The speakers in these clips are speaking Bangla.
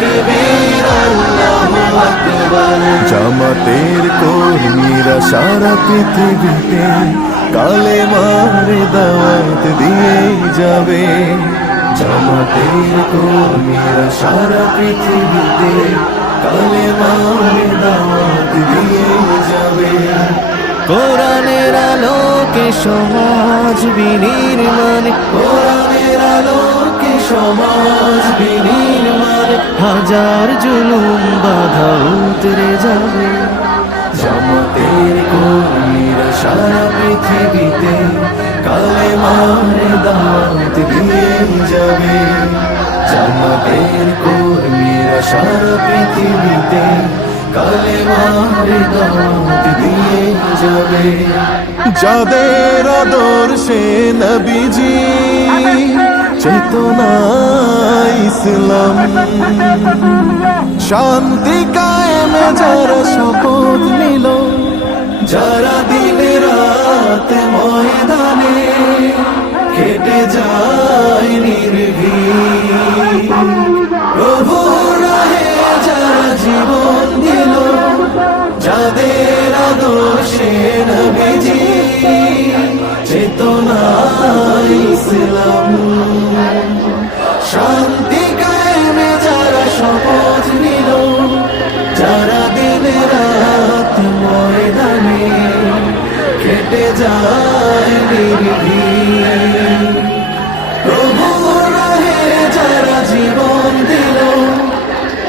তাকবীর আল্লাহু আকবার। জামাতের কর্মীরা সারা পৃথিবীতে কালেমার দাওয়াত দিয়ে যাবে। জামাতের কর্মীরা সারা পৃথিবীতে কালেমার দাওয়াত দিয়ে যাবে। কোরআনের আলোকে সমাজ বিনির্মাণ, কোরআনের আলোকে সমাজ বিনির্মাণ, হাজার জুলুম বাধা উতরে যাবে। জামাতের কর্মীরা সারা পৃথিবীতে কালেমার দাওয়াত দিয়ে যাবে। জামাতের কর্মীরা সারা পৃথিবীতে কালেমার দাওয়াত দিয়ে যাবে। যাদের আদর্শে নবীজি চেতনা ইসলাম, শান্তি কায়েমে যারা শপথ নিল, যারা দিন রাত ময়দানে কেটে যায় নির্ভীক, প্রভুর রাহে যারা জীবন দিল, যাদের আদর্শে নবীজি চেতনা ইসলাম, শান্তি কায়েমে যারা শপথ নিল, যারা দিন রাত ময়দানে কেটে যায় নির্ভীক, প্রভুর রাহে যারা জীবন দিল,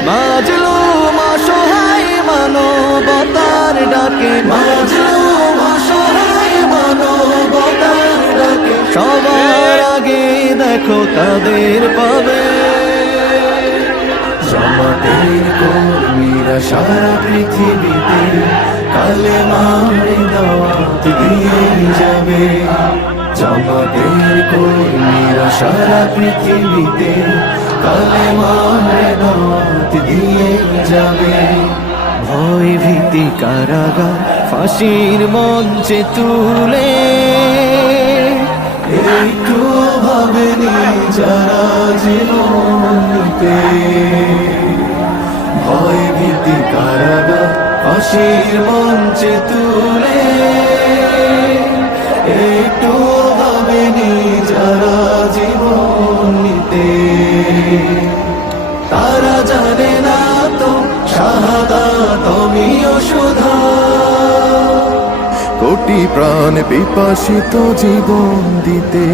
মাজলুম অসহায় মানবতার ডাকে, মাজলুম অসহায় মানবতার ডাকে, সবার আগে দেখো তাদের পাবে। জামাতের কর্মীরা সারা পৃথিবীতে কালেমার দাওয়াত দিয়ে যাবে। জামাতের কর্মীরা সারা পৃথিবীতে কালেমার দাওয়াত দিয়ে যাবে। ভয় ভীতি কারাগার ফাঁসির মঞ্চে তুলে, একটু ভাবেনি যারা জীবনীতে, ভয় ভীতি কারাগার ফাঁসির মঞ্চে তুলে, একটু ভাবেনি যারা জীবনীতে, তারা জানে না তো শাহাদাত আমিও সুধা, কোটি প্রাণ বিপাসিত জীবন দিতে,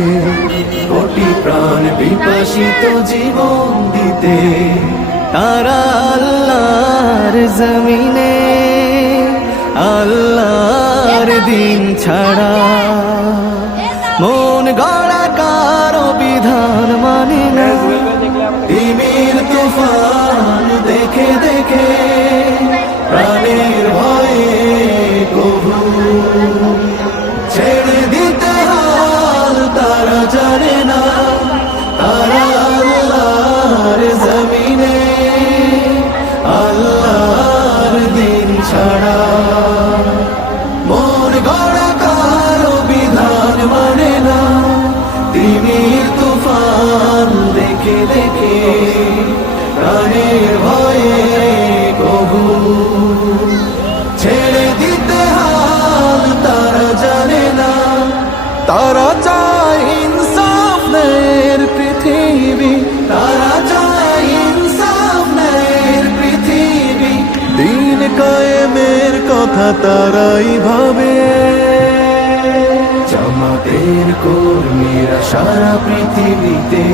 কোটি প্রাণ বিপাসিত জীবন দিতে, তারা আল্লাহর জমিনে আল্লাহর দিন ছাড়া মন গড়া কারো বিধান মানে না। তিমির তুফান দেখে দেখে প্রাণের ভয়ে কবু ছেড়ে দিতে হাল তারা জানে না, তারা আল্লাহর জমিনে আল্লাহর দিন ছাড়া মন গড়া কারো বিধান মানে না। তিমির তুফান দেখে দেখে প্রাণের ভয়ে কবু ছেড়ে দিতে হাল তারা জানে না, তারা চায় ইনসাফ ন্যায়ের পৃথিবী, তারা চায় ইনসাফ ন্যায়ের পৃথিবী, দিন কায়েমের কথা তারাই ভাবে। জামাতের কর্মীরা সারা পৃথিবীতে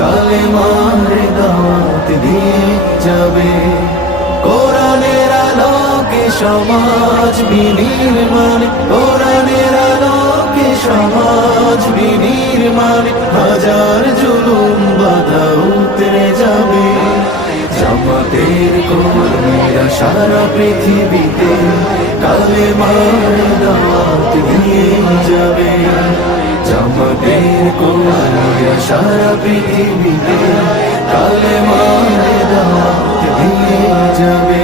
কালেমার দাওয়াত দিয়ে যাবে। কোরআনের আলোকে সমাজ বিনির্মাণ, কোরআনের আলোকে সমাজ বিনির্মাণ, হাজার জুলুম বাধা উতরে যাবে। জামাতের কর্মীরা সারা পৃথিবীতে কালেমার দাওয়াত দিয়ে যাবে। জামাতের কর্মীরা সারা পৃথিবীতে কালেমার দাওয়াত দিয়ে যাবে।